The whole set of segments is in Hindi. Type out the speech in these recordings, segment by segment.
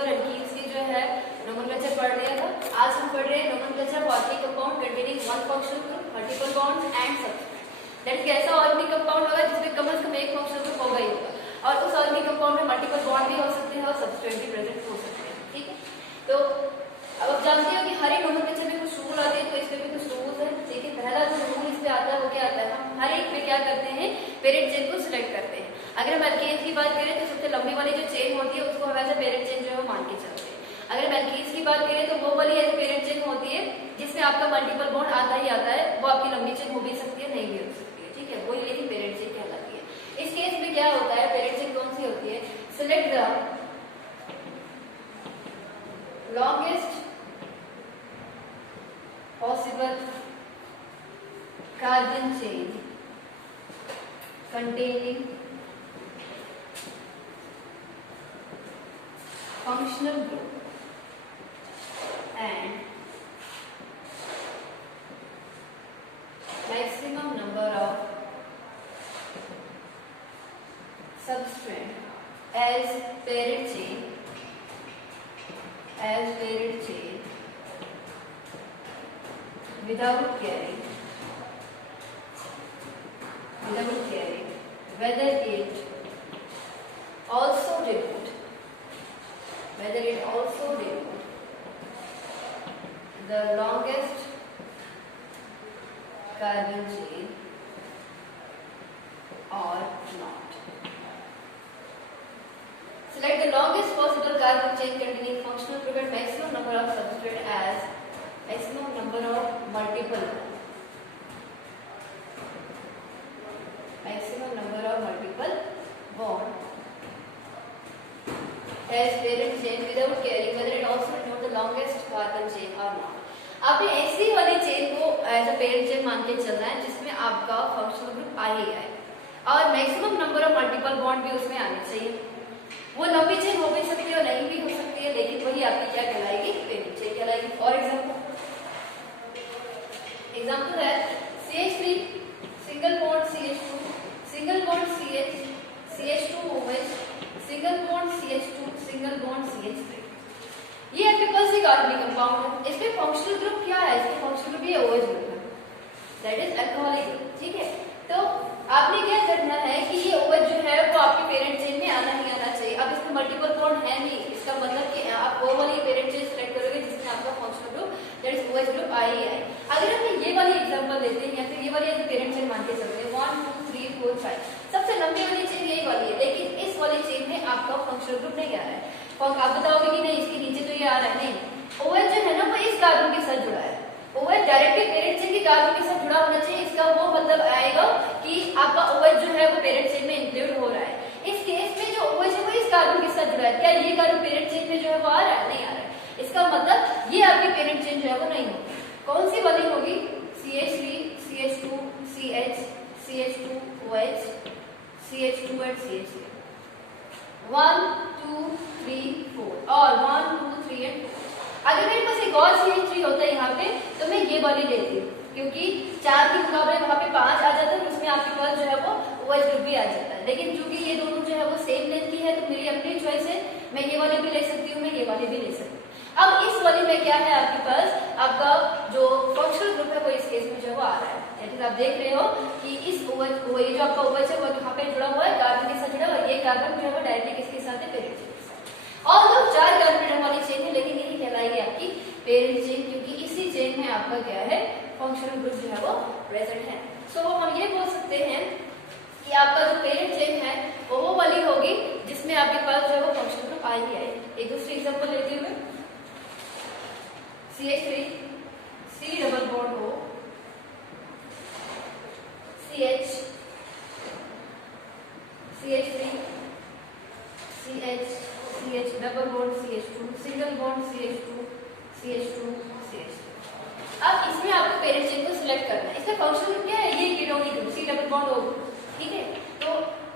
और एल्कीन्स की जो है नोमेनक्लेचर पढ़ लिया था। आज हम पढ़ रहे हैं nomenclature of organic compound containing one functional group, multiple bonds and substrate. That is ऐसा ऑर्गेनिक कंपाउंड होगा जिसमें कम से कम एक फंक्शनल ग्रुप होगा ही होगा, और उस ऑर्गेनिक कंपाउंड में मल्टीपल बॉन्ड भी हो सकते हैं और सब्सट्रेट भी प्रेजेंट हो सकते हैं। ठीक है, तो अब आप जानते हो कि हर एक नोमेनक्लेचर में कुछ रूल आते हैं, तो इसमें भी कुछ रूल्स है। देखिए पहला जो रूल इसमें आता है वो क्या आता है, हम हर एक में क्या करते हैं, पेरेंट चेन को सिलेक्ट करते हैं। अगर हम एल्केन्स की बात करें तो सबसे लंबी वाली जो चेन होती है उसको हम एज ए पेरेंट चेन जो है मान के चलते हैं। अगर हम एल्कीन्स की बात करें तो वो वाली एज पेरेंट चेन होती है जिसमें आपका मल्टीपल बॉन्ड आता ही आता है, वो आपकी लंबी चेन हो भी सकती है, नहीं भी हो सकती है। ठीक है, वही लेकिन पेरेंट चेन कहलाती है। इस केस में क्या होता है, पेरेंट चेन कौन सी होती है, select the longest possible carbon chain containing functional group and maximum number of substrate as parent chain without caring whether it also denote the longest carbon chain or not. Select the longest possible carbon chain containing functional group and maximum number of substrate as maximum number of multiple bond as parent chain without caring whether it also denote the longest carbon chain or not. आपने ऐसी वाली चेन को एज अ पेरेंट चेन मान के चलना है जिसमें आपका फंक्शनल ग्रुप आ ही आए और maximum number of multiple bond भी उसमें आने चाहिए। वो लंबी चेन हो भी सकती है और नहीं भी हो सकती है, लेकिन वही आपकी क्या कहलाएगी, पेरेंट चेन कहलाएगी। फॉर एग्जाम्पल है CH3 single bond CH2 single bond CH CH2 OH single bond CH2 single bond CH3। ये आपके पास एक ऑर्गेनिक कंपाउंड है, इसमें फंक्शनल ग्रुप क्या है, इसमें फंक्शनल ग्रुप ये OH ग्रुप है, दैट इज अल्कोहलिक ग्रुप। ठीक है, तो आपने क्या करना है कि ये OH जो है वो आपकी पेरेंट चेन में आना ही आना चाहिए। अब इसमें मल्टीपल बॉन्ड है नहीं, इसका मतलब कि आप वो वाली पेरेंट चेन सेलेक्ट करोगे जिसमें आपका functional group that is OH group आ ही आए। अगर हम ये वाली एग्जांपल लेते हैं या फिर ये वाली पेरेंट चेन मान के चलते हैं 1 2 3 4 5, सबसे लंबी वाली चेन यही वाली है, लेकिन इस वाली चेन में आपका फंक्शनल ग्रुप नहीं आ रहा है। आप बताओगे कि नहीं इसके नीचे तो ये आ रहा है, नहीं, OH जो है ना वो इस कार्बन के साथ जुड़ा है, OH डायरेक्टली पेरेंट चेन के कार्बन के साथ जुड़ा होना चाहिए। इसका वो मतलब आएगा कि आपका OH जो है वो पेरेंट चेन में इंक्लूड हो रहा है। इस केस में जो OH है वो इस कार्बन के साथ जुड़ा है, क्या ये कार्बन पेरेंट चेन में जो है वो आ रहा है, नहीं आ रहा है। इसका मतलब ये आपकी पेरेंट चेन जो है वो नहीं होगी। कौन सी वाली होगी, CH3 CH2 CH CH2 OH CH2 and CH3 1 2 3 4 और 1 2 3 and 4। अगर मेरे पास एक और CH3 होता है यहाँ पे तो मैं ये वाली लेती हूँ, क्योंकि 4 के मुकाबले वहाँ पे 5 आ जाता है, उसमें आपके पास जो है वो OH ग्रुप भी आ जाता है। लेकिन चूंकि ये दोनों जो है वो सेम लेंथ की है तो मेरी अपनी चॉइस है, मैं ये वाली भी ले सकती हूँ, मैं ये वाली भी ले सकती हूँ। अब इस वाली में क्या है, आपके पास आपका जो फंक्शनल ग्रुप है वो इस केस में जो है वो आ रहा है। आप देख रहे हो कि इस OH ये जो आपका OH है वो यहाँ पे जुड़ा हुआ है, कार्बन के साथ जुड़ा हुआ है, ये कार्बन जो है वो डायरेक्टली किसके साथ है, पेरेंट चेन के साथ। और लोग 4 कार्बन वाली चेन है, लेकिन यही कहलाएगी आपकी पेरेंट चेन, क्योंकि इसी चेन में आपका क्या है, फंक्शनल ग्रुप जो है वो प्रेजेंट है। सो हम ये बोल सकते हैं कि आपका जो पेरेंट चेन है वो वाली होगी जिसमें आपके पास जो है वो फंक्शनल ग्रुप आ ही आए। एक दूसरी एग्जांपल लेते हुए CH3 C double bond O CH CH3 CH CH double bond CH2 single bond CH2 CH2 CH2। अब इसमें आपको पेरेंट चेन को सिलेक्ट करना है। इसका फंक्शनल ग्रुप क्या है, ये ketonic group C double bond O। ठीक है, तो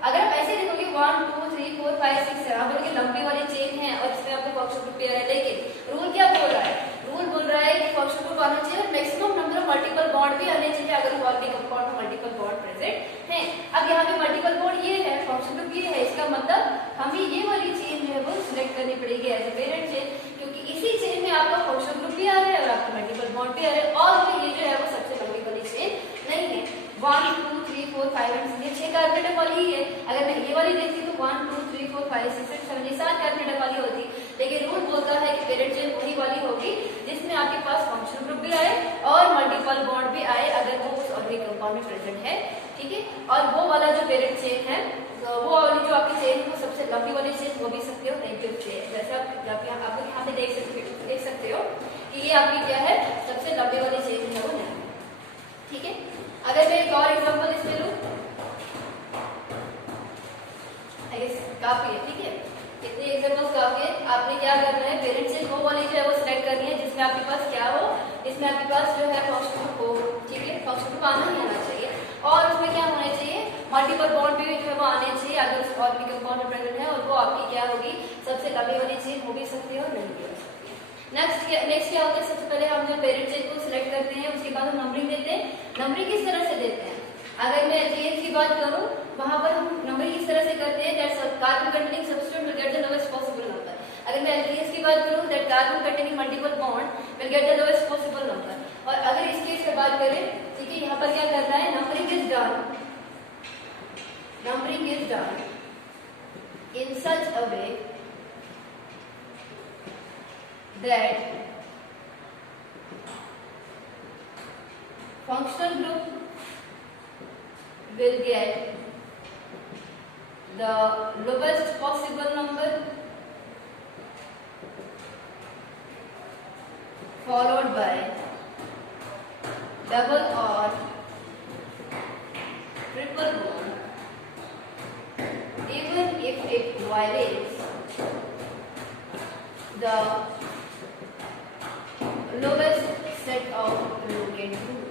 अगर आप ऐसे देखोगे 1 2 3 4 5 6 7 बोल के लंबी वाली चेन है और इसमें आपका फंक्शनल ग्रुप पेयर है, लेकिन रूल क्या बोल रहा है, रूल बोल रहा है कि फंक्शनल ग्रुप आना चाहिए और maximum number of multiple bond भी आने चाहिए अगर ऑर्गेनिक कंपाउंड में मल्टीपल बॉन्ड प्रेजेंट है। अब यहाँ पे मल्टीपल बॉन्ड ये है, फंक्शनल ग्रुप ये है, इसका मतलब हमें ये वाली चेन जो है वो सिलेक्ट करनी पड़ेगी एज ए पेरेंट चेन, क्योंकि इसी चेन में आपका फंक्शनल ग्रुप भी आ रहा है और आपका मल्टीपल बॉन्ड भी आ रहा है, और ये जो है वो सबसे लंबी वाली चेन नहीं है। 1 2 3 4 5 एंड 6 6 कार्बोनेट वाली ही है। अगर मैं ये वाली देखती तो 1 2 3 4 5 6 7 ये 7 कार्बोनेट वाली होती, लेकिन रूल बोलता है कि पेरेंट चेन वही वाली होगी जिसमें आपके पास फंक्शनल ग्रुप भी आए और मल्टीपल बॉन्ड भी आए, अगर वो उस ऑर्गेनिक कंपाउंड में प्रेजेंट है, ठीक है। और वो वाला जो पेरेंट चेन है, वो वाली जो आपकी चेन है वो सबसे लंबी वाली चेन हो भी सकती हो नेगेटिव चेन, जैसे आप यहाँ पे देख सकते हो कि ये आपकी क्या है, सबसे लंबी वाली चेन है वो नहीं, ठीक है। अगर मैं एक और एग्जांपल इसमें लूं, काफी है, ठीक है, इतने एग्जांपल्स काफी है। आपने क्या करना है, पेरेंट चेन वो वाली जो है वो सिलेक्ट करनी है जिसमें आपके पास क्या हो, इसमें आपके पास जो है फंक्शनल ग्रुप हो, ठीक है, फंक्शनल ग्रुप आना ही आना चाहिए, और उसमें क्या होना चाहिए, मल्टीपल बॉन्ड भी जो है वो आने चाहिए अगर उस ऑर्गेनिक कंपाउंड प्रेजेंट है, और वो आपकी क्या होगी, सबसे लंबी वाली चेन हो भी सकती है और नहीं भी हो सकती है। नेक्स्ट क्या होता है, सबसे पहले हम जो पेरेंट चेन को सिलेक्ट करते हैं उसके बाद हम नंबरिंग देते हैं। नंबरिंग किस तरह से देते हैं, अगर मैं चेन की बात करूं वहां पर हम नंबरिंग इस तरह से करते हैं that carbon containing substitute will get the lowest possible number. अगर मैं एल्केन्स की बात करूं that carbon containing multiple bond will get the lowest possible number. और अगर इस केस में बात करें, ठीक है, यहाँ पर क्या करना है, numbering is done in such a way that functional group will get the lowest possible number followed by double or triple bond even if it violates the lowest set of locant group.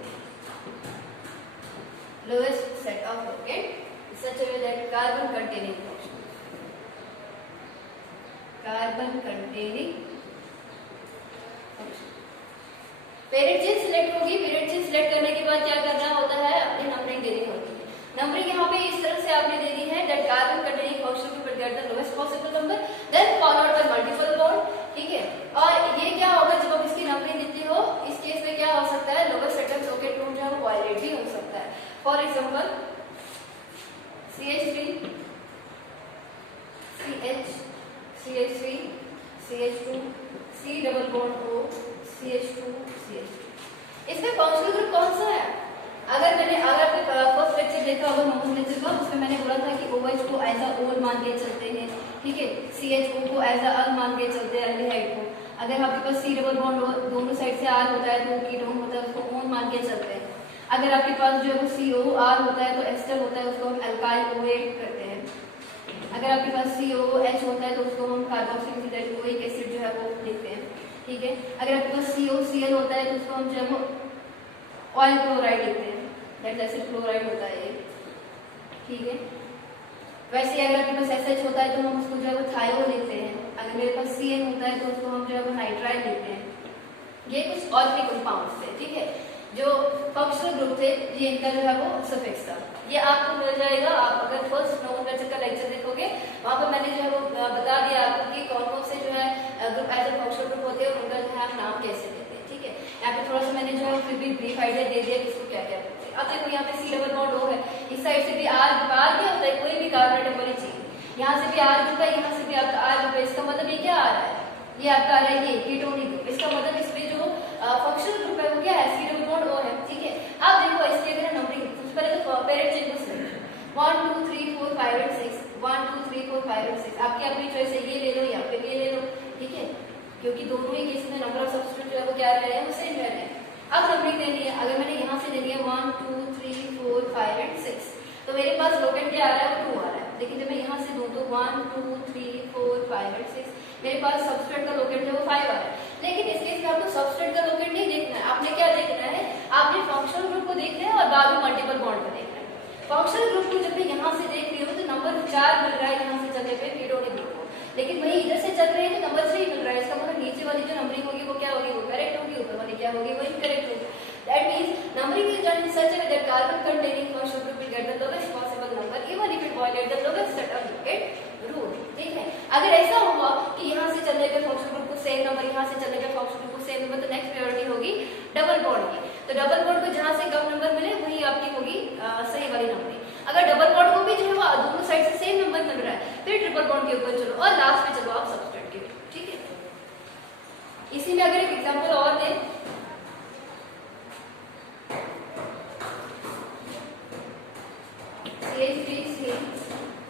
Lowest set of locant in such a way that carbon containing function. Parent chain select होगी, पेरेंट चेन सिलेक्ट करने के बाद क्या करना होता है, अपनी नंबरिंग देनी होती है। नंबरिंग यहाँ पे इस तरह से आपने देनी है that carbon containing function will get the lowest possible number then followed by multiple bond, ठीक है। और ये क्या होगा जब आप इसकी नंबरिंग देते हो, इस केस में क्या हो सकता है, lowest set of locket group जो है वो वायलेट भी हो सकता है। For example CH3 CH CH3 CH2 C double bond O CH2 CH2, इसमें फंक्शनल ग्रुप कौन सा है, अगर आपने फर्स्ट लेक्चर देखा होगा मोमोस लेक्चर का, उसमें मैंने बोला था कि OH को एज अ ओल मान के चलते हैं, ठीक है, CHO को एज अ अल मान के चलते हैं एल्डिहाइड को। अगर आपके पास C डबल बॉन्ड दोनों साइड से R होता है तो कीटोन होता है उसको ओन मान के चलते हैं। अगर आपके पास जो है वो COR होता है तो एस्टर होता है उसको हम एल्काइल OH करते हैं। अगर आपके पास COOH होता है तो उसको हम कार्बोक्सिलिक एसिड जो है वो लिखते हैं, ठीक है। अगर आपके पास COCl होता है तो उसको हम जो है वो ऑयल क्लोराइड लिखते हैं, दैट एसिड क्लोराइड होता है ये, ठीक है। वैसे अगर आपके पास SH होता है तो हम उसको जो है वो थायो लिखते हैं। अगर मेरे पास CN होता है तो उसको हम जो है वो नाइट्राइल लिखते हैं। ये कुछ ऑर्गेनिक कंपाउंड्स थे, ठीक है, जो फंक्शनल ग्रुप थे, ये इनका जो है वो सफिक्स था। ये आपको मिल जाएगा, आप अगर फर्स्ट नोमेनक्लेचर का लेक्चर देखोगे वहां पर मैंने जो है वो बता दिया आपको कि कौन कौन से जो है group as a functional group होते हैं और उनका जो है नाम कैसे देते हैं, ठीक है। यहाँ पे थोड़ा सा मैंने जो है फिर भी ब्रीफ आइडिया दे दिया कि इसको क्या क्या बोलते हैं। अब देखो यहाँ पे C डबल बॉन्ड O है, इस साइड से भी R क्या होता है, कोई भी कार्बोनेट वाली चीज, यहाँ से भी R ग्रुप है, यहाँ से भी आपका R ग्रुप है, इसका मतलब ये क्या आ रहा है, ये आपका आ रहा है ये कीटोनिक ग्रुप, इसका मतलब इसमें जो फंक्शनल ग्रुप है वो क्या है, C डबल बॉन्ड O है, ठीक है। अब देखो इसके अगर नंबरिंग, सबसे पहले तो पेरेंट चेन को सिलेक्ट 1 2 3 4 5 एंड 6 1 2 3 4 5 एंड 6 आपकी अपनी चॉइस है, ये ले लो या फिर ये ले लो, ठीक है, क्योंकि दोनों ही केस में नंबर ऑफ सब्स्टिट्यूट जो है वो क्या रह रहे हैं, वो सेम रह रहे हैं। अब नंबरिंग देनी है, अगर मैंने यहाँ से देनी है 1 2 3 4 5 एंड 6 तो मेरे पास लोकेट क्या आ रहा है, वो 2 आ रहा है, लेकिन जब मैं यहाँ से दूं तो 1 2 3 4 5 एंड 6 मेरे पास सबस्ट्रेट का लोकेट जो है वो 5 आ रहा है। लेकिन इस केस में आपको सबस्ट्रेट का लोकेट नहीं देखना है, आपने क्या देखना है, आपने फंक्शनल ग्रुप को देखना है और बाद में मल्टीपल बॉन्ड को देखना है। फंक्शनल ग्रुप को जब मैं यहाँ से देख रही हूँ तो नंबर 4 मिल रहा है यहाँ से चलने पे कीटोनिक ग्रुप को, लेकिन वही इधर से चल रहे हैं तो नंबर 3 मिल रहा है, इसका मतलब नीचे वाली जो नंबरिंग होगी वो क्या होगी, वो करेक्ट होगी, ऊपर वाली क्या होगी, वो इनकरेक्ट होगी। That means numbering is done in such a way that carbon containing functional group will get the lowest possible number even if it violate the lowest set of locket rule, ठीक है। अगर ऐसा हुआ कि यहाँ से सेम नंबर यहाँ से चले गए फंक्शनल ग्रुप को सेम नंबर, तो नेक्स्ट प्रायोरिटी होगी डबल बॉन्ड की। तो डबल बॉन्ड को जहाँ से कम नंबर मिले वही आपकी होगी सही वाली नंबरिंग। अगर डबल बॉन्ड को भी जो है वो दोनों साइड से सेम नंबर मिल रहा है फिर ट्रिपल बॉन्ड के ऊपर चलो और लास्ट में चलो आप सब्सट्रैक्ट के, ठीक है। इसी में अगर एक एग्जांपल और दें, CH3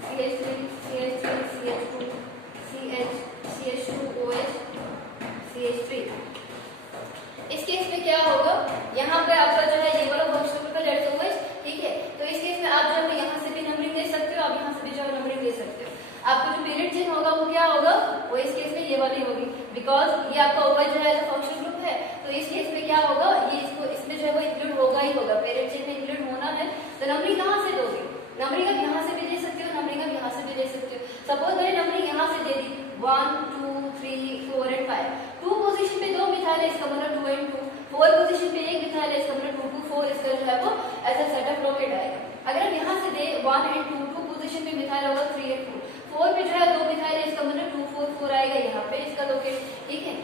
CH3 CH3 CH2 CH CH2 OH CH3। इस केस में क्या होगा, यहाँ पे आपका जो है ये वाला फंक्शनल ग्रुप है दैट इज OH, ठीक है। तो इस केस में आप जो है यहाँ से भी नंबरिंग दे सकते हो, आप यहाँ से भी जो है नंबरिंग दे सकते हो। आपको जो पीरियड चेन होगा वो क्या होगा, वो इस केस में ये वाली होगी, बिकॉज ये आपका OH जो है फंक्शनल ग्रुप है। तो इस केस में क्या होगा, ये इसको इसमें जो है वो इंक्लूड होगा ही होगा, पीरियड चेन में इंक्लूड होना है। तो नंबरिंग कहाँ से दोगे, नंबरिंग आप यहाँ से भी दे सकते हो, नंबरिंग आप यहाँ से भी दे सकते हो। सपोज मैंने नंबरिंग यहाँ से दे दी 1 2 3 4 एंड 5, 2 पोजीशन पे 2 मिथाइल है इसका मतलब 2 and 2, 4 पोजीशन पे 1 मिथाइल है इसका मतलब 2 2 4, इसका जो है वो ऐसा सेटअप लोकेट आएगा। अगर हम यहाँ से दे 1 and 2, 2 पोजीशन पे मिथाइल होगा 3 and 2, 4 पे जो है 2 मिथाइल है इसका मतलब 2 4 4 आएगा यहाँ पे इसका लोकेट, ठीक है।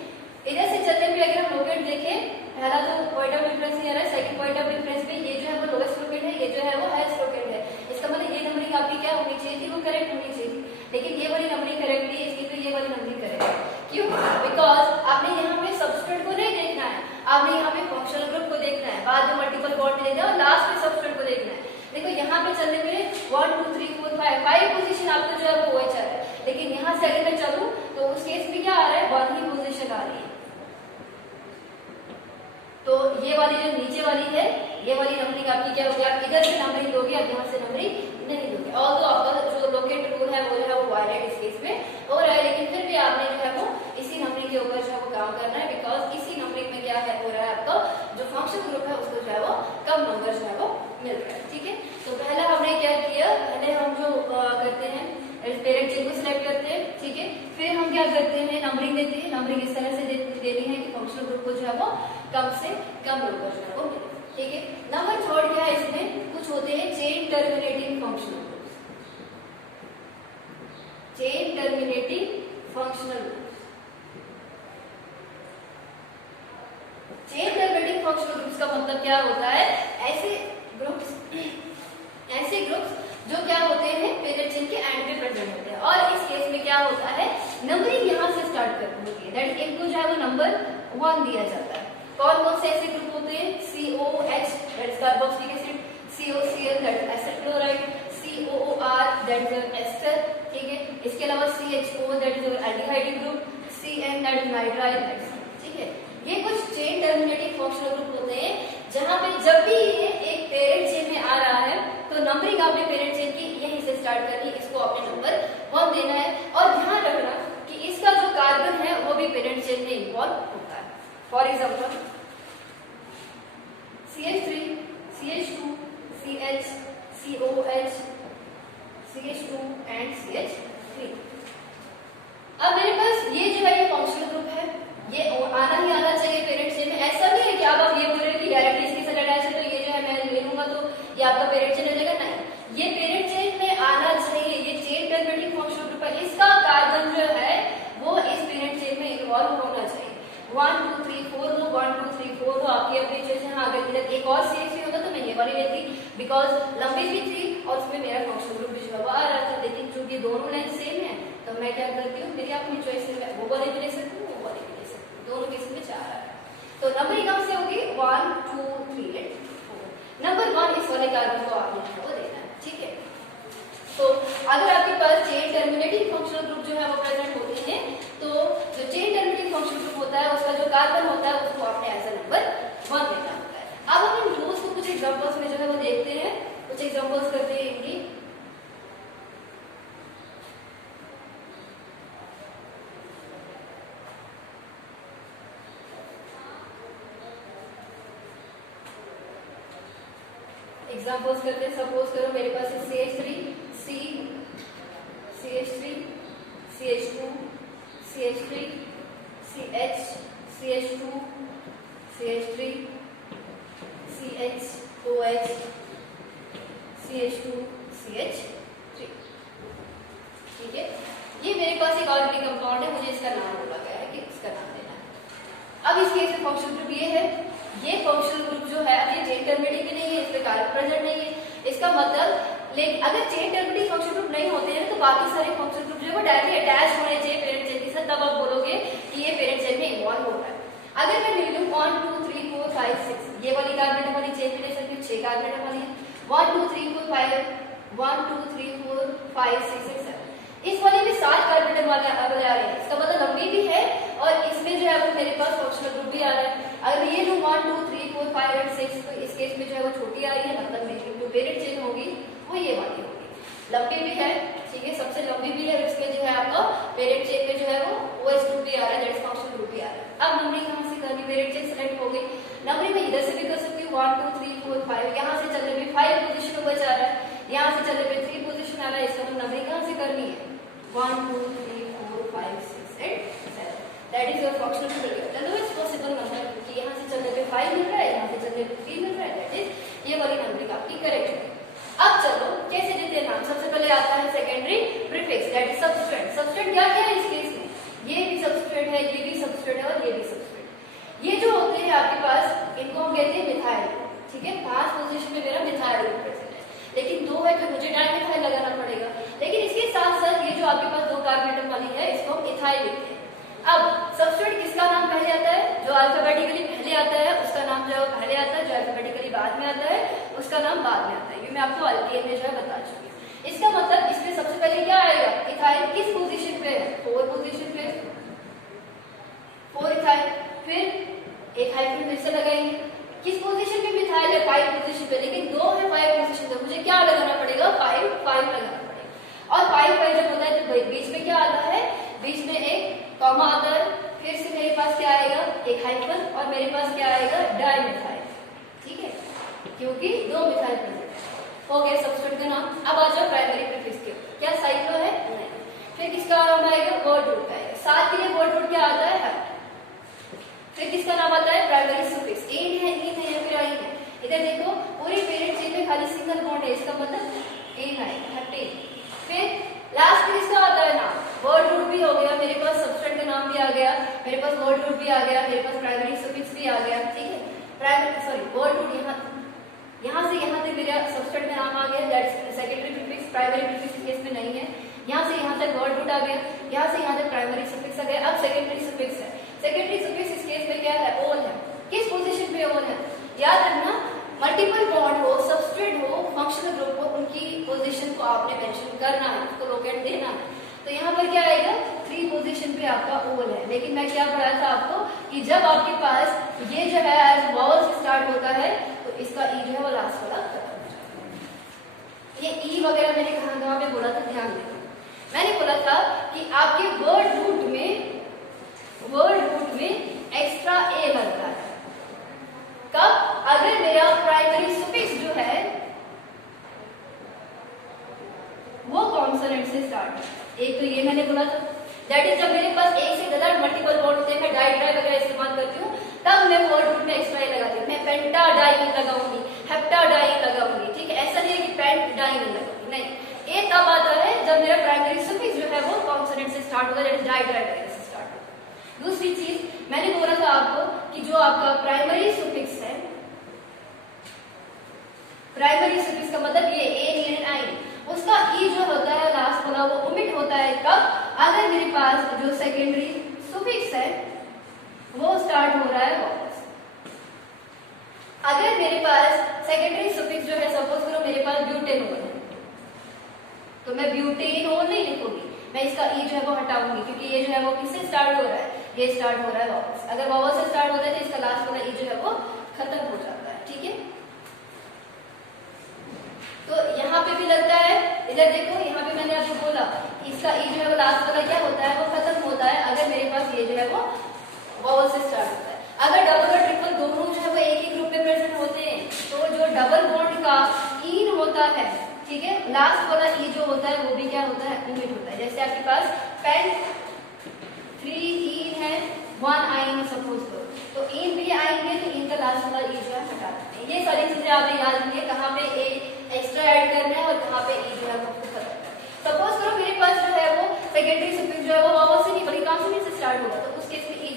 इधर से चलने पे अगर हम लोकेट देखें, पहला तो पॉइंट ऑफ डिफरेंस नहीं आ रहा है, सेकंड पॉइंट ऑफ डिफरेंस में ये जो है वो लोएस्ट लोकेट है, ये जो है वो हाईएस्ट लोकेट है। इसका मतलब ये नंबरिंग आपकी क्या होनी चाहिए थी, वो करेक्ट होनी चाहिए थी, लेकिन ये वाली नंबरिंग करेक्ट नहीं है, इसकी तो ये वाली नंबरिंग करेक्ट है। क्यों, बिकॉज आपने यहाँ पे सबस्ट्रेट को नहीं देखना है, आपने यहाँ पे फंक्शनल ग्रुप को देखना है, बाद में मल्टीपल बॉन्ड देखना है और लास्ट में सबस्ट्रेट को देखना है। देखो यहाँ पे चलने में 1 2 3 4 5 5 पोजीशन आपको जो है वो OH आ रहा है, लेकिन यहाँ से अगर मैं चलूँ तो उस केस में क्या आ रहा है, 1 ही पोजीशन आ रही है। तो ये वाली जो नीचे वाली है, ये वाली नंबरिंग आपकी क्या होगी, आप इधर से नंबरिंग दोगे, आप यहाँ से नंबरिंग नहीं दोगे। और तो आपका जो लोकेट रूल है वो जो है वो वायलेट इस केस में हो रहा है, लेकिन फिर भी आपने जो है वो इसी नंबरिंग के ऊपर जो है वो काम करना है, बिकॉज इसी नंबरिंग में क्या है हो रहा है, आपका जो फंक्शन ग्रुप है उसको जो है वो कम नंबर जो है वो मिल रहा है, ठीक है। तो पहला हमने क्या किया, पहले हम जो करते हैं पेरेंट चेन को सिलेक्ट करते हैं, ठीक है। फिर हम क्या करते हैं, नंबरिंग देते हैं। नंबरिंग इस तरह से देनी है कि फंक्शनल ग्रुप को जो है वो कम से कम नंबर जो है वो मिले, ठीक है। नंबर थर्ड क्या है, इसमें कुछ होते हैं chain terminating functional groups, chain terminating functional groups. Chain terminating functional groups का मतलब क्या होता है, ऐसे ग्रुप्स जो क्या होते हैं पेरियड चेन के एंड पे प्रेजेंट होते हैं, और इस केस में क्या होता है, नंबरिंग यहाँ से स्टार्ट करनी होती है, दैट इनको जो है वो नंबर 1 दिया जाता है। कौन कौन से ऐसे ग्रुप होते हैं, COH that is carboxylic acid, COCl that is acid chloride, COOR that is ester, ठीक है। इसके अलावा CHO that is aldehyde group, CN that is nitrile, ठीक है। ये कुछ चेन टर्मिनेटिंग फंक्शनल ग्रुप होते हैं जहां पे जब भी ये एक पेरेंट चेन में आ रहा है तो नंबरिंग आपने पेरेंट चेन की यहीं से स्टार्ट करनी, इसको आपने नंबर 1 देना है, और ध्यान रखना कि इसका जो कार्बन है वो भी पेरेंट चेन में इन्वॉल्व होता है। For example CH3 CH2 CH COH CH2 and CH3। अब मेरे पास ये जो है ये फंक्शनल ग्रुप है, ये आना ही आना चाहिए पेरेंट चेन में। ऐसा नहीं है कि आप ये बोल रहे हो कि डायरेक्टली इसके साथ अटैच है तो ये जो है मैं ले लूंगा तो ये आपका पेरेंट चेन हो जाएगा, नहीं, ये पेरेंट चेन में आना चाहिए। ये चेन टर्मिनेटिंग फंक्शनल ग्रुप है, इसका कार्बन जो है वो इस पेरेंट चेन में इन्वॉल्व होना चाहिए। 1 2 3 4 हो, 1 2 3 4 हो, आपकी अपनी चॉइस है। हाँ, अगर इधर एक और CH3 होता तो मैं ये वाली लेती, बिकॉज लंबी भी थी और उसमें मेरा फंक्शनल ग्रुप भी जो आ रहा था, लेकिन चूंकि दोनों लाइन सेम है तो मैं क्या करती हूँ, मेरी अपनी चॉइस है, मैं वो वाली भी ले सकती हूँ, वो वाली भी ले सकती हूँ, दोनों केस में 4 आ रहा है। तो नंबरिंग कहाँ से होगी, 1 2 3 एंड 4। नंबर 1 इस वाले कार्बन को आपने वो देना है, ठीक है। तो अगर आपके पास चेन टर्मिनेटिंग फंक्शनल ग्रुप जो है वो प्रेजेंट होते हैं, तो जो चेन टर्मिनेटिंग फंक्शनल ग्रुप होता है उसका जो कार्बन होता है उसको आपने एज अ नंबर 1 देना होता है। अब हम इन रूल्स को कुछ एग्जांपल्स में जो है वो देखते हैं, कुछ एग्जांपल्स करते हैं इनकी। एग्जांपल्स करते हैं। सपोज करो मेरे पास है CH3 C CH3 CH2 CH3 CH CH2 CH3 CHOH CH2 CH3, ठीक है। ये मेरे पास एक ऑर्गेनिक कंपाउंड है, मुझे इसका नाम बोला गया है कि इसका नाम देना है। अब इस केस में फंक्शनल ग्रुप ये है, ये फंक्शनल ग्रुप जो है ये चेन टर्मिनेटिंग के नहीं है, इसमें कार्बन प्रेजेंट नहीं है। इसका मतलब लेकिन अगर चेन टर्मिनेटिंग फंक्शनल ग्रुप नहीं होते हैं तो बाकी सारे फंक्शनल ग्रुप जो है वो डायरेक्टली अटैच होने चाहिए पेरेंट चेन के साथ, तब आप बोलोगे कि ये पेरेंट चेन में इन्वॉल्व हो रहा है। अगर मैं ले लूं 1 2 3 4 5 6, ये वाली कार्बन वाली चेन रिलेशन में 6 कार्बन वाली है, 1 2 3 4 5 1 2 3 4 5 6 7, इस वाले में 7 कार्बन वाले आ रहे हैं। इसका मतलब लंबी भी है और इसमें जो है वो मेरे पास फंक्शनल ग्रुप भी आ रहा है। अगर ये जो 1 2 3 4 5 और 6, तो इस केस में जो है वो छोटी आ रही है, मतलब मेरी जो पेरेंट चेन होगी वो ये वाली होगी, लंबी भी है, ठीक है, सबसे लंबी भी है। इसमें जो है आपका पेरेंट चेन में जो है वो OH ग्रुप भी आ रहा है, दैट इज फंक्शनल ग्रुप भी आ रहा है। अब नंबरिंग कहां से करनी, पेरेंट चेन सेलेक्ट हो गई, नंबरिंग में इधर से भी कर सकती हूँ 1 2 3 4 5, यहां से चलने पे 5 पोजीशन OH आ रहा है, यहां से चलने पे 3 पोजीशन आ रहा है। इसका मतलब नंबरिंग कहां से करनी है 1 2 3 4 5 6 8 7, that is your functional group. चलो इट्स पॉसिबल नंबर, क्योंकि यहां से चलने पे 5 मिल रहा है, यहां से चलने पे 3 मिल रहा है, दैट इज ये वाली नंबरिंग आपकी करेक्ट है। अब चलो कैसे देते हैं नाम, सबसे पहले आता है secondary prefix, that is substrate. Substrate क्या क्या है इस केस में, ये भी सब्सट्रेट है, ये भी सब्सट्रेट है और ये भी सब्सट्रेट। ये जो होते हैं आपके पास, इनको हम कहते हैं मिथाइल, ठीक है, 5 पोजीशन में मेरा मिथाइल ग्रुप प्रेजेंट है, लेकिन 2 है तो मुझे डाइमिथाइल लगाना पड़ेगा। लेकिन इसके साथ साथ ये जो आपके पास 2 कार्बन एटम वाली है, इसको हम इथाइल लिखते हैं। अब सब्सट्रेट किसका नाम पहले आता है, जो अल्फाबेटिकली पहले आता है उसका नाम जो है वो पहले आता है, जो अल्फाबेटिकली बाद में आता है उसका नाम बाद में आता है। ये मैं आपको अल्केन में जो है बता चुकी हूँ। इसका मतलब इसमें सबसे पहले क्या आएगा, इथाइल किस पोजीशन पे है, 4 पोजीशन पे, 4 इथाइल, फिर एक हाइड्रोजन फिर से लगाएंगे, किस पोजीशन पे मिथाइल है, 5 पोजीशन पे, लेकिन 2 है 5 पोजीशन पे, मुझे क्या लगाना पड़ेगा 5 5 लगाना पड़ेगा। और 5 5 जब होता है तो बीच में क्या आता है, बीच में एक कॉमा आता है, फिर से मेरे पास क्या आएगा एक हाइफन, और मेरे पास क्या आएगा डाइमिथाइल, ठीक है, क्योंकि 2 मिथाइल प्रेजेंट हो गया सब्सट्रेट का नाम। अब आ जाओ प्राइमरी प्रीफिक्स के, क्या साइक्लो है नहीं, फिर किसका नाम आएगा वर्ड रूट का आएगा, साथ के लिए वर्ड रूट क्या आता है हट, फिर किसका नाम आता है प्राइमरी सफिक्स, एन है इन है या फिर आई है। इधर देखो पूरी पेरेंट चेन में खाली सिंगल बॉन्ड है, इसका मतलब एन आएगा हटेन। फिर लास्ट में किसका आता है नाम, वर्ड रूट भी हो गया, मेरे पास सब्सट्रेट का नाम भी आ गया, मेरे पास वर्ड रूट भी आ गया, मेरे पास प्राइमरी सफिक्स भी आ गया, ठीक है, प्राइमरी सॉरी वर्ड रूट यहाँ से यहाँ तक मेरा सब्सट्रेट में नाम आ गया, that's secondary prefix. Primary prefix इस केस में नहीं है, यहाँ से यहाँ तक वर्ड रूट आ गया, यहाँ से यहाँ तक प्राइमरी सफिक्स आ गया। अब सेकेंडरी सफिक्स है, सेकेंडरी सफिक्स इस केस में क्या है ओल है, किस पोजीशन पे ओल है, याद रखना मल्टीपल बॉन्ड हो, सबस्ट्रेट हो, फंक्शनल ग्रुप हो, उनकी पोजीशन को आपने मेंशन करना है, उसको लोकेट देना है। तो यहाँ पर क्या आएगा 3 पोजीशन पे आपका ओल है। लेकिन मैं क्या पढ़ाया था आपको कि जब आपके पास ये जो है एज वावल से स्टार्ट होता है तो इसका ई जो है वो लास्ट वाला खत्म हो जाता है। ये ई वगैरह मैंने कहाँ पे बोला था, ध्यान देना, मैंने बोला था कि आपके वर्ड रूट में एक्स्ट्रा ए लगता है, कब, अगर मेरा प्राइमरी सफिक्स जो है वो कॉन्सोनेंट से स्टार्ट है। एक तो ये मैंने बोला था, दैट इज जब मेरे पास एक से ज्यादा मल्टीपल बॉन्ड होते हैं, मैं डाई ट्राई वगैरह इस्तेमाल करती हूँ, तब मैं वर्ड रूट में एक्स्ट्रा ए लगाती हूँ, मैं पेंटाडाइन लगाऊंगी, हेप्टाडाइन लगाऊंगी, ठीक है, ऐसा नहीं है कि पेंटाडाइन लगाऊंगी, नहीं, ए तब आता है जब मेरा प्राइमरी सफिक्स जो है वो कॉन्सोनेंट से स्टार्ट होगा, दैट इज डाई ट्राई वगैरह से स्टार्ट होगा। दूसरी चीज मैंने बोला था आपको कि जो आपका प्राइमरी सफिक्स है, प्राइमरी सफिक्स का मतलब ये ए आई, उसका ई जो होता है लास्ट वाला वो ओमिट होता है, कब, अगर मेरे पास जो सेकेंडरी सफिक्स है वो स्टार्ट हो रहा है वापस। अगर मेरे पास सेकेंडरी सफिक्स जो है, सपोज करो मेरे पास ब्यूटेनोल है, तो मैं ब्यूटेनोल नहीं लिखूंगी, मैं इसका ई जो है वो हटाऊंगी, क्योंकि ये जो है वो किससे स्टार्ट हो रहा है, ये स्टार्ट हो रहा है वापस। अगर वावल से स्टार्ट होता है तो इसका लास्ट वाला ई जो है वो खत्म हो जाता है, ठीक है। तो यहाँ पे भी लगता है, इधर देखो यहाँ पे मैंने आपको बोला इसका ई जो है वो लास्ट वाला क्या होता है वो खत्म होता है, अगर मेरे पास ये जो है वो वावल से स्टार्ट होता है। अगर डबल और ट्रिपल दोनों जो है वो एक ही ग्रुप में प्रेजेंट होते हैं, तो जो डबल बॉन्ड का ईन होता है, ठीक है, लास्ट वाला ई जो होता है वो भी क्या होता है ओमिट होता है। जैसे आपके पास पेन 3 ईन है 1 आइन सपोज करो, तो ईन भी आएंगे तो इनका लास्ट वाला ई जो है हटा देते हैं। ये सारी चीजें आपने याद रखिए, कहाँ पे ए एक्स्ट्रा ऐड करना है और कहाँ पे ई जो है वो खत्म करना है। सपोज करो मेरे पास जो है वो सेकेंडरी सफिक्स जो है वो वावल से नहीं बल्कि कॉन्सोनेंट से स्टार्ट होगा, तो उस केस में ई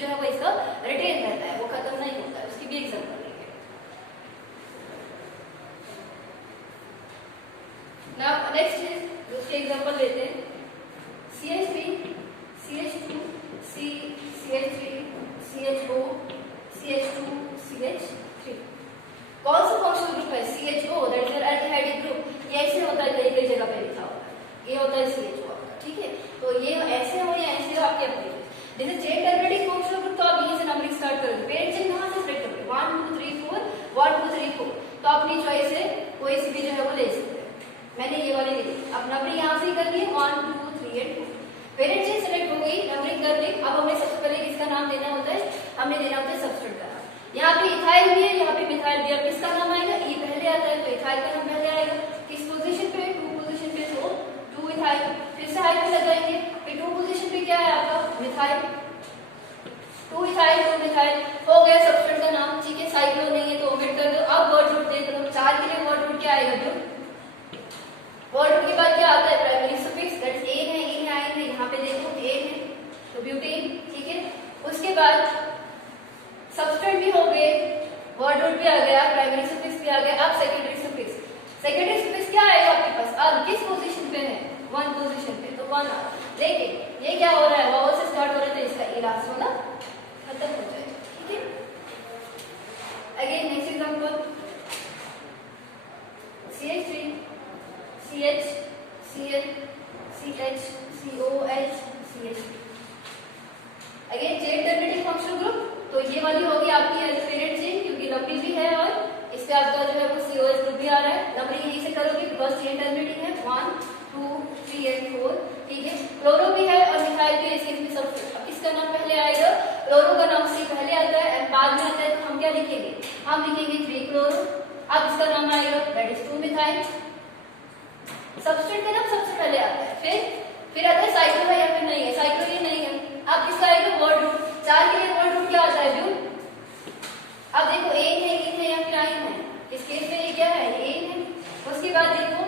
नेक्स्ट है दूसरे एग्जांपल लेते हैं CH3 CH2 CH3 CHO CH2 CH3। कौन सा फंक्शनल ग्रुप है CHO, that is aldehyde group. ये ऐसे होता है, कई कई जगह पे लिखा होता है, ये होता है CHO आपका, ठीक है। तो ये ऐसे हो या ऐसे हो आपके अपने, जैसे चेन टर्मिनेटिंग फंक्शनल ग्रुप तो आप यहीं से नंबरिंग स्टार्ट करोगे, पेरेंट चेन कहां से सेलेक्ट करोगे 1 2 3 4 1 2 3 4, तो अपनी चॉइस है कोई सी भी जो है वो ले सकते हैं। मैंने ये वाली ली, अब नंबरिंग यहां से ही करनी है 1 2 3 एंड 4। पेरेंट चेन सेलेक्ट हो गई, नंबरिंग कर ली। अब हमें सबसे पहले किसका नाम देना होता है, हमें देना होता है सब्सट्रेट का नाम। यहाँ पे इथाइल भी है, यहाँ पे मिथाइल भी है, किसका नाम आएगा, ई पहले आता है तो इथाइल का नाम पहले आएगा। किस पोजीशन पे, 2 पोजीशन पे, तो 2 इथाइल, फिर से हाइड्रोजन लगाएंगे, फिर 2 पोजीशन पे क्या है आपका मिथाइल, 2 इथाइल 2 मिथाइल, हो गया सब्सट्रेट का नाम, ठीक है। साइक्लो नहीं है तो ओमिट कर दो। अब वर्ड रूट देख लो, 4 के लिए वर्ड रूट क्या आएगा, जो वर्ड रूट के बाद क्या आता है primary suffix, that is an है, इन है, आइन है, यहाँ पे देखो एन है तो ब्यूटेन, ठीक है। उसके बाद सबस्ट्रेट भी हो गए, वर्ड रूट भी आ गया, प्राइमरी सफिक्स भी आ गया। अब सेकेंडरी सफिक्स, सेकेंडरी सफिक्स क्या आएगा आपके पास, अब किस पोजीशन पे है 1 पोजीशन पे, तो 1 देखिए ये क्या हो रहा है, वावल से स्टार्ट हो रहा है तो इसका ई लास्ट वाला खत्म हो जाएगा, ठीक है। Again next example CH3 CH Cl CH COH CH3। Again chain terminating functional group, तो ये वाली होगी आपकी पेरेंट चेन, क्योंकि लंबी भी है और इससे आपका जो है वो COH ग्रुप भी आ रहा है। नंबरिंग यहीं से करोगे बिकॉज चेन टर्मिनेटिंग है 1 2 3 एंड 4, ठीक है। क्लोरो भी है और मिथाइल भी है, इसमें सब किसका नाम पहले आएगा, क्लोरो का नाम से पहले आता है एंड बाद में आता है, तो हम क्या लिखेंगे, हम लिखेंगे 3 क्लोरो। अब इसका नाम आएगा दैट इज 2 मिथाइल। सबस्ट्रेट का नाम सबसे पहले आता है, फिर आता है साइक्लो है या फिर नहीं है, साइक्लो ये नहीं है। अब किसका आएगा वर्ड रूट, 4 के लिए वर्ड रूट क्या आता है ब्यूट। अब देखो एन है, इन है या फिर आइन है, इस केस में ये क्या है, एन है। उसके बाद देखो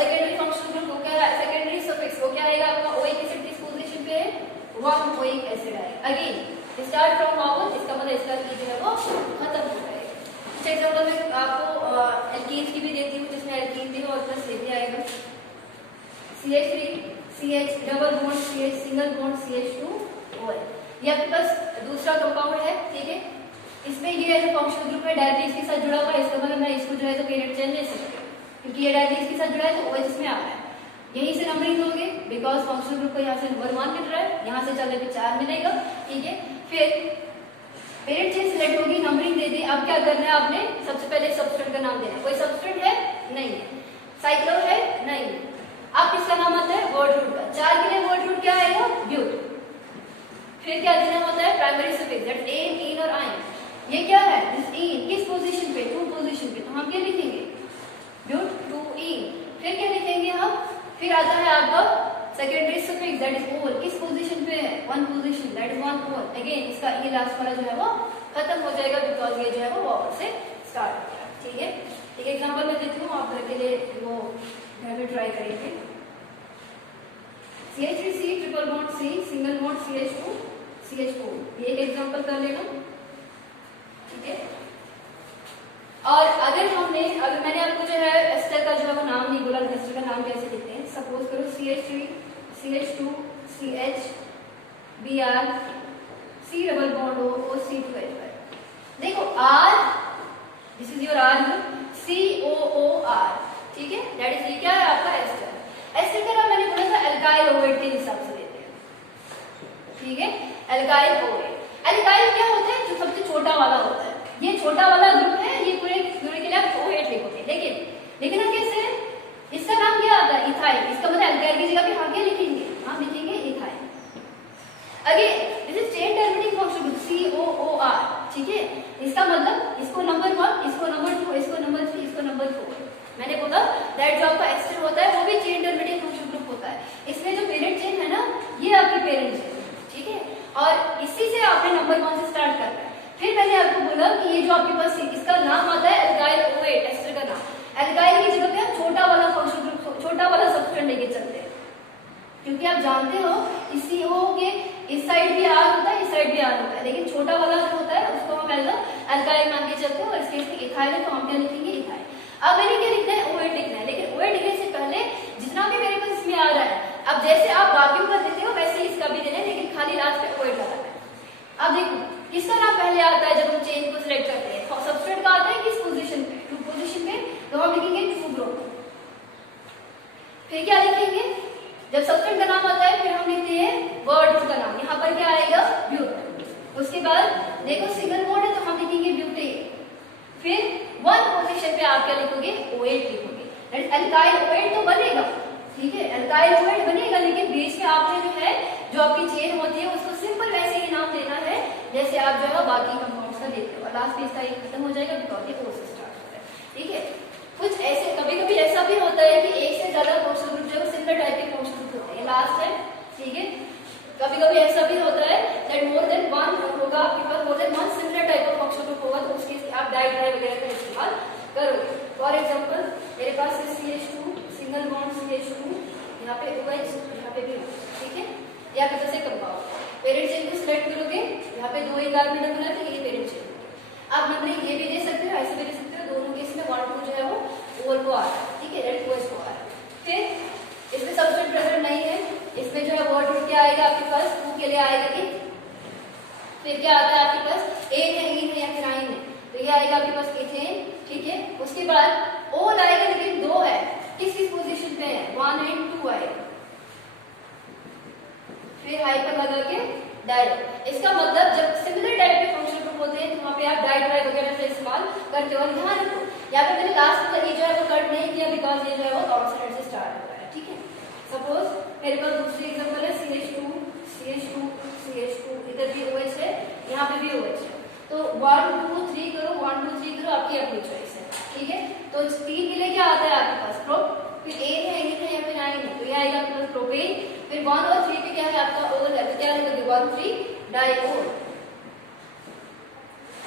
सेकेंडरी फंक्शनल ग्रुप को क्या है, सेकेंडरी सफिक्स वो क्या आएगा आपका, ओइक एसिड किस पोजीशन पे है 1 ओइक एसिड आएगा। अगेन स्टार्ट फ्रॉम वावल, इसका मतलब इसका ई जो है वो खत्म हो जाएगा। इस एग्जांपल में आपको एल्कीन्स की भी देती हूँ, जिसमें एल्कीन भी और प्लस ये भी आएगा CH3 CH double bond CH single bond CH2OH, ये आपके पास दूसरा कंपाउंड है, ठीक है। इसमें ये जो फंक्शनल ग्रुप है डायरेक्टली इसके साथ जुड़ा हुआ है, इसका मतलब मैं इसको जो है तो पेरेंट चेन ले सकती हूँ, क्योंकि ये डायरेक्टली इसके साथ जुड़ा है तो OH इसमें आ रहा है। यहीं से नंबरिंग दोगे बिकॉज फंक्शनल ग्रुप का यहाँ से नंबर 1 मिल रहा है, यहाँ से चलने पे 4 मिलेगा, ठीक है। फिर पेरेंट चेन सिलेक्ट होगी, नंबरिंग दे दी। अब क्या करना है आपने, सबसे पहले सबस्ट्रेट का नाम देना है। कोई सबस्ट्रेट है नहीं है, साइक्लो है नहीं है। अब किसका नाम आता है वर्ड रूट का, 4 के लिए वर्ड रूट क्या आएगा ब्यूट। फिर क्या देना होता है प्राइमरी सफिक्स दैट एन इन और आइन, ये क्या है दिस इन, किस पोजीशन पे 2 पोजीशन पे, तो हम क्या लिखेंगे ब्यूट 2 इन। फिर क्या लिखेंगे हम, फिर आता है आपका सेकेंडरी सफिक्स दैट इज ओल, किस पोजीशन पे है 1 पोजीशन दैट इज 1 ओल। अगेन इसका ये लास्ट वाला जो है वो खत्म हो जाएगा बिकॉज ये जो है वो वावल से स्टार्ट हो गया, ठीक है। एक एग्जांपल मैं देती हूँ, आप घर के लिए वो घर में ट्राई करेंगे। CH3C triple bond C single bond CH2 CH4, ये एक एग्जांपल कर लेना, ठीक है। और अगर मैंने आपको जो है एस्टर का जो है वो नाम नहीं बोला, एस्टर का नाम कैसे लिखते हैं, सपोज करो CH3 CH2 CH Br C double bond O C2H5। देखो R, this is your R, COOR, ठीक है, दैट इज ये क्या है आपका एस्टर। एस्टर का नाम मैंने बोला था एल्काइल ओवेट के हिसाब से लेते हैं, ठीक है। एल्काइल ओवेट, एल्काइल क्या होता है, जो सबसे छोटा वाला होता है, ये छोटा वाला ग्रुप है, ये पूरे के लिए आप OH लिखोगे, लेकिन हम कैसे, इसका नाम क्या आता है इथाइल, इसका मतलब एल्काइल की जगह पे हम क्या लिखेंगे, हम लिखेंगे ethyl. Again this is chain terminating functional group COOR, ठीक है। इसका मतलब इसको नंबर 1, इसको नंबर 2, इसको नंबर 3, इसको नंबर 4। मैंने बोला दैट जो आपका एस्टर होता है वो भी चेन टर्मिनेटिंग फंक्शनल ग्रुप होता है। इसमें जो पेरेंट चेन है ना, ये आपकी पेरेंट चेन है, ठीक है। और इसी से आपने नंबर 1 से स्टार्ट करना है। फिर मैंने आपको बोला कि ये जो आपके पास इसका नाम आता है एल्काइल ओवेट, एस्टर का नाम। एल्काइल की जगह पे आप छोटा वाला फंक्शनल ग्रुप, छोटा वाला सबस्ट्रेट लेके चलते हैं, क्योंकि आप जानते हो इस CO के इस साइड भी R होता है, इस साइड भी R होता है, लेकिन छोटा वाला जो होता है उसको हम एल्काइल मान के चलते हैं। और इसके इथाइल है तो हम क्या लिखेंगे इथाइल। अब मैंने क्या लिखना है OH लिखना है, लेकिन OH लिखने से पहले पहले जितना भी मेरे पास इसमें आ रहा है, अब जैसे आप बाकियों का देते हो वैसे ही इसका भी देना है, लेकिन खाली लास्ट पे OH लगाना है। अब देखो किसका नाम पहले आता है जब हम चेन को सिलेक्ट करते हैं, सबस्ट्रेट का आता है किस पोजीशन पे, टू पोजीशन पे, तो हम लिखेंगे टू ग्रुप। फिर क्या लिखेंगे, जब सबस्ट्रेट का नाम आता है फिर हम लिखते हैं वर्ड का नाम, यहाँ पर क्या आएगा ब्यूट। उसके बाद देखो सिंगल बॉन्ड है तो हम लिखेंगे ब्यूटेन। फिर वन पोजीशन पे आप क्या लिखोगे, OH लिखोगे। एल्काइल OH तो बनेगा, ठीक है, एल्काइल OH बनेगा, लेकिन बीच में आपने जो है जो आपकी चेन होती है उसको सिंपल वैसे ही नाम देना है जैसे आप जो है बाकी कंपाउंड्स का देते हो, और लास्ट में इसका एक खत्म हो जाएगा बिकॉज ये O से स्टार्ट होता है, ठीक है। कुछ ऐसे कभी कभी ऐसा भी होता है कि एक से ज्यादा फंक्शनल ग्रुप जो है सिमिलर टाइप के फंक्शनल ग्रुप होते हैं, लास्ट है, ठीक है। कभी कभी ऐसा भी होता है दैट मोर देन वन होगा आपके पास, more than one similar type of functional group होगा, तो उसके आप डाई वगैरह का इस्तेमाल करोगे। फॉर एग्जांपल मेरे पास है CH2 सिंगल बॉन्ड CH2, यहाँ पे OH, यहाँ पे भी, ठीक है, या फिर जैसे कंपाउंड पेरेंट चेन को सिलेक्ट करोगे, यहाँ पे दो ही कार्बन बना तो ये पेरेंट चेन। आप नंबरिंग ये भी दे सकते हो, ऐसे भी दे सकते हो, दोनों केस में 1 2 जो है वो ओवर को आ रहा है, ठीक है, रेड OH को आ रहा है। फिर इसमें सबस्ट्रेट प्रेजेंट नहीं है, इसमें जो है वर्ड रूट क्या आएगा आपके पास, 2 के लिए आएगा इन। फिर क्या आता है आपके पास, एन है, इन है या फिर आइन है, तो ये आएगा आपके पास इथेन, ठीक है। उसके बाद ओल आएगा लेकिन 2 है, किस किस पोजीशन पे है, 1 एंड 2 आएगा। फिर हाइपर लगा के डाइड। इसका मतलब जब सिमिलर टाइप के फंक्शनल ग्रुप होते हैं तो वहां पे आप डाइड वगैरह से इस्तेमाल करते हो। और ध्यान रखो यहाँ पे मैंने लास्ट में ये जो है वो कट नहीं किया बिकॉज ये जो है वो कॉन्सोनेंट से स्टार्ट हो रहा है, ठीक है। सपोज मेरे पास दूसरी एग्जांपल है CH2 CH2, इधर भी OH है, यहाँ पे भी OH है, तो 1 2 3 करो, 1 2 3 करो, आपकी अपनी चॉइस है, ठीक है। तो 3 के लिए क्या आता है आपके पास, प्रोप, फिर एन है, इन है या फिर आइन है, तो ये आएगा आपके पास प्रोपेन। फिर 1 और 3 पे क्या है आपका ओल है, तो क्या लिखोगे 1 3 डाइओल।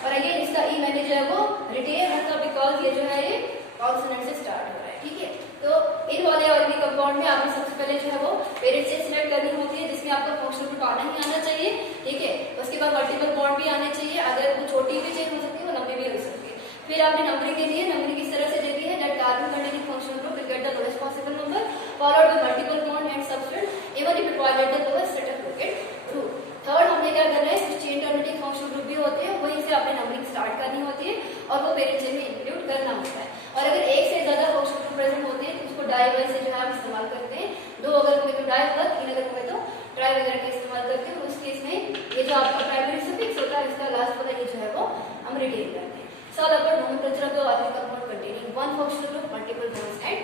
और अगेन इसका ई मैंने जो है वो रिटेन रखा बिकॉज ये जो है ये कॉन्सोनेंट से स्टार्ट हो रहा है, ठीक है। तो इन वाले ऑर्गेनिक कंपाउंड में आपने सबसे पहले जो है वो पेरेंट चेन सिलेक्ट करनी होती है जिसमें आपका फंक्शनल ग्रुप आना ही आना चाहिए, ठीक है। उसके बाद मल्टीपल बॉन्ड भी आने चाहिए, अगर वो छोटी भी चेन हो सकती है वो लंबी भी हो सकती है। फिर आपने नंबरिंग के लिए नंबरिंग किस तरह से देती है, that carbon containing functional group will get the lowest possible number followed by multiple bond and substrate even if it violate the lowest set of bracket rule. Third हमने क्या करना है, कुछ चेन टर्मिनेटिंग फंक्शनल ग्रुप भी होते हैं, वहीं से आपने नंबरिंग स्टार्ट करनी होती है और वो पेरेंट चेन में इंक्लूड करना होता है। और अगर एक से ज्यादा फंक्शनल ग्रुप प्रेजेंट होते हैं तो उसको डाई वाई से जो है हम इस्तेमाल करते हैं, 2 अगर हुए तो डाई होगा, 3 अगर हुए तो ट्राई वगैरह का इस्तेमाल करते हैं। उस केस में ये जो आपका प्राइमरी सफिक्स होता है इसका लास्ट वाला ये जो है वो हम रिटेन करते हैं। So, about nomenclature of the organic compound containing one functional group, multiple bonds and